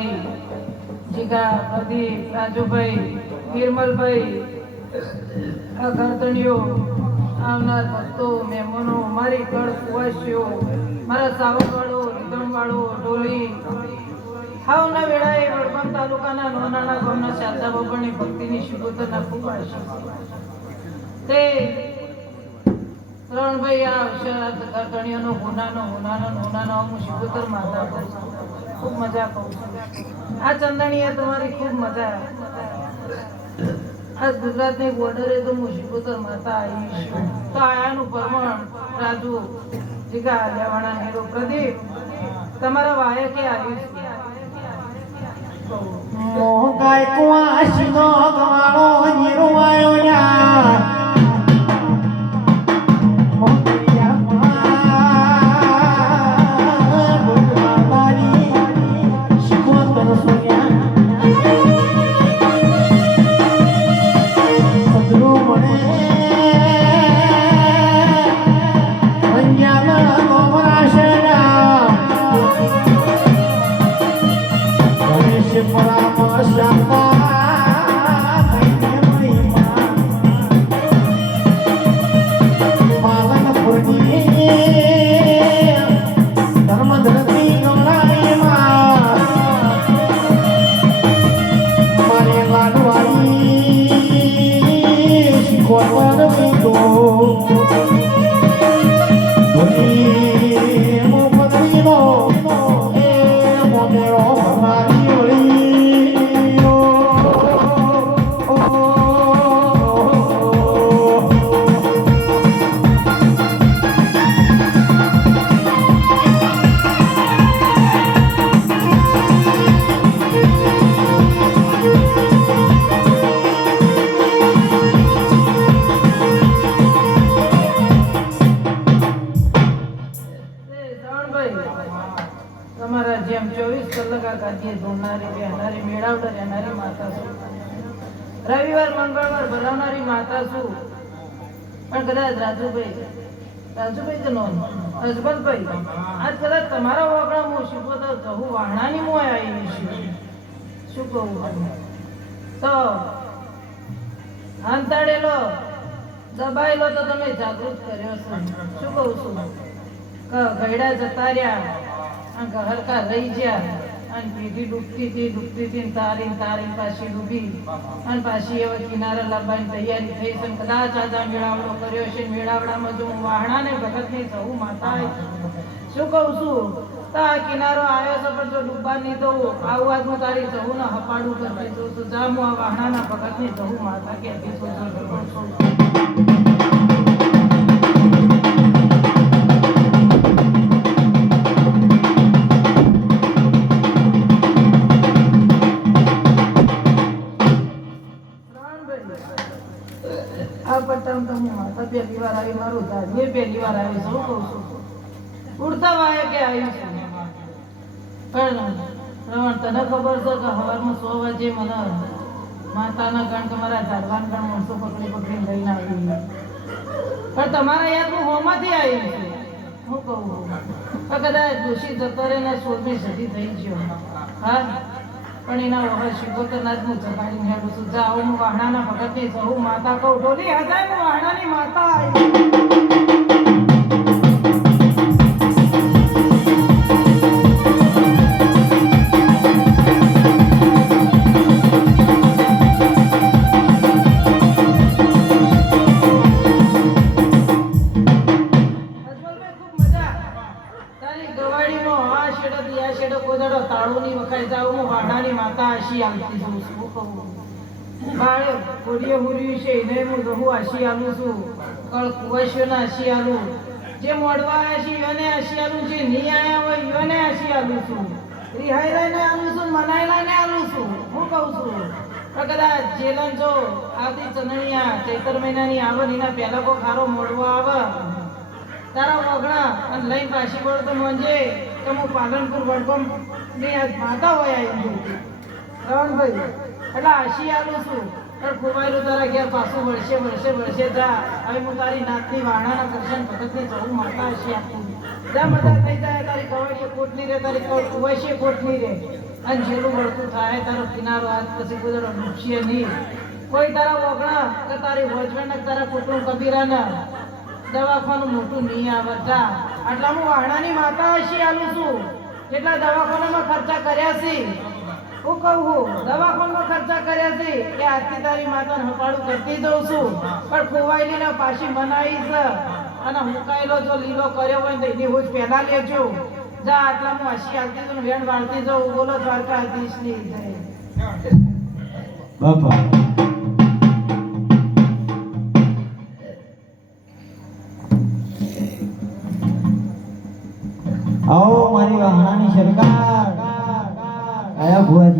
મંગળભાઈ, જીગા, પ્રદીપ, રાજુભાઈ, નિર્મલભાઈ, આ ઘરધણીઓ, આવનાર ભક્તો, મહેમાનો, મારી કળ કુવાસીઓ, મારા સાવરવાળો, રીધમવાળો, ઢોલી, હાવના વેળાએ વડગામ તાલુકાના નોનાના ગામના શારદા બાબાની ભક્તિની શિકોતરના ખૂબ આશીર્વાદ તે ત્રણભાઈ આ અક્ષર ઘરધણીઓનો હોનાનો હું શિકોતર માતા કરું છું. ખૂબ મજા કહું છું. આ ચંદણીએ તમારી ખૂબ મજા. આ ગુજરાતની બોર્ડરે તો હું શિકોતર માતા આવી છું. તો આયાનું પરમણ રાજુ, જીગા, લેવાણા, નેરો, પ્રદીપ તમારા વાયકે આવ્યું છે. મોગાય કુવાસીનો ગવાળો નિરવાયો યા તમારા જેમ 24 કલાક ગાદીએ ધોનારી, બેહનારી, મેળાવડા રહેનારી માતા છું. રવિવાર મંગળવાર બોલાવનારી માતા છું. પણ કદાચ રાજુભાઈ તો નો અજબલભાઈ આજ કદાચ તમારા વગડા હું શીખો તો કહું વાહણાની હું આવી છું. શું કહું તો અંતાડેલો દબાયેલો તો તમે જાગૃત કર્યો છો. શું કહું છું ગયડા જતા રહ્યા હરકા રહી ગયા અને પેઢી ડૂબતી હતી તારી પાછી ડૂબી અને પાછી હવે કિનારે લાવવાની તૈયારી થઈ છે. કદાચ આજા મેળાવડો કર્યો છે. મેળાવડામાં જો હું વાહણા ને ભગત ની સહુ માતા શું કહું છું તો આ કિનારો આવ્યો છે પણ જો ડૂબવા નહીં દઉં આવું આજ હું તારી સહુ ને હપાડું કરતી છું. જા હું આ વાહણાના ભગત ની સહુ માતા કહેતી છું. આ પટ્ટામાં તો હું માતા પહેલી વાર આવી, મારું ધાર્ય પહેલી વાર આવી. શું કહું છું ઉડતા વાય કે આવ્યું છે. પણ તને ખબર છે કે સવારમાં 100 વાગે મને માતાના ગણ તમારા ધારવાન ગણ માણસો પકડીને લઈને આવી. પણ તમારા યાદ હું હોમાંથી આવી છે. હું કહું કદાચ દોષી જતો રહે ને 16મી સદી થઈ ગયો. હા પણ એના વગર શિકોતરનાથ હું જગાડીને હેડું છું. જા હું વાહણાના ભગતની સહુ માતા કહું ઢોલી હજાર હું વાહણાની માતા આવી. તાળુની વખાઈ જાઉં હું વાહણાની માતા આશી આલતી છું. શું કહું બાળે કોડીએ હુર્યું છે એને હું રહું આશી આલું છું. કળ કુવાસીઓને આશી આલું. જે મોડવા આવ્યા છે એને આશી આલું. જે નહીં આવ્યા હોય એને આશી આલું છું. રિહાઈ લઈને આલું છું. મનાઈ લઈને આલું છું. હું કહું છું પણ કદાચ જેલન જો આવતી ચંદણિયા ચૈત્ર મહિનાની આવે એના પહેલા કોઈ ખારો મોડવો આવે તારા વગણા અને લઈને પાછી વળ તો મંજે તો હું પાલનપુર વડગામ ની આજ માતા હોય આવી રણભાઈ એટલે આશી આલું છું. પણ ખોવાયેલું તારા ઘેર પાછું વર્ષે જા. હવે હું તારી નાતની વાણાના દર્શન ભગતની જવું માતા આશી આપું. જા મજા થઈ જાય. તારી કવાડીએ કોટની રે, તારી કુવાશીએ કોટની રે. અને છેલ્લું વળતું થાય તારો કિનારો હાથ પછી કોઈ દાડો ડૂબશે નહીં. કોઈ તારા ઓગણા કે તારી વચવેણ તારા કુટુંબ કબીરાના દવાખાનું મોટું નહીં આવે. જા આટલા હું વાહણાની માતા હશી આલું છું. એટલા દવાખાનામાં ખર્ચા કર્યા છે. હું કહું દવાખાનામાં ખર્ચા કર્યા છે કે આજથી તારી માતાને હપાડું કરતી જઉં છું. પણ ખોવાયેલી ને પાછી મનાવી છે અને મુકાયેલો જો લીલો કર્યો હોય તો એની હું જ પહેલા લેજો. જા આટલા હું હસી આવતી તું વેણ વાળતી જાઉં. બોલો દ્વારકાધીશની જય. બાપા આવો મારી વાહણાની સરકાર આયા ભુવાજી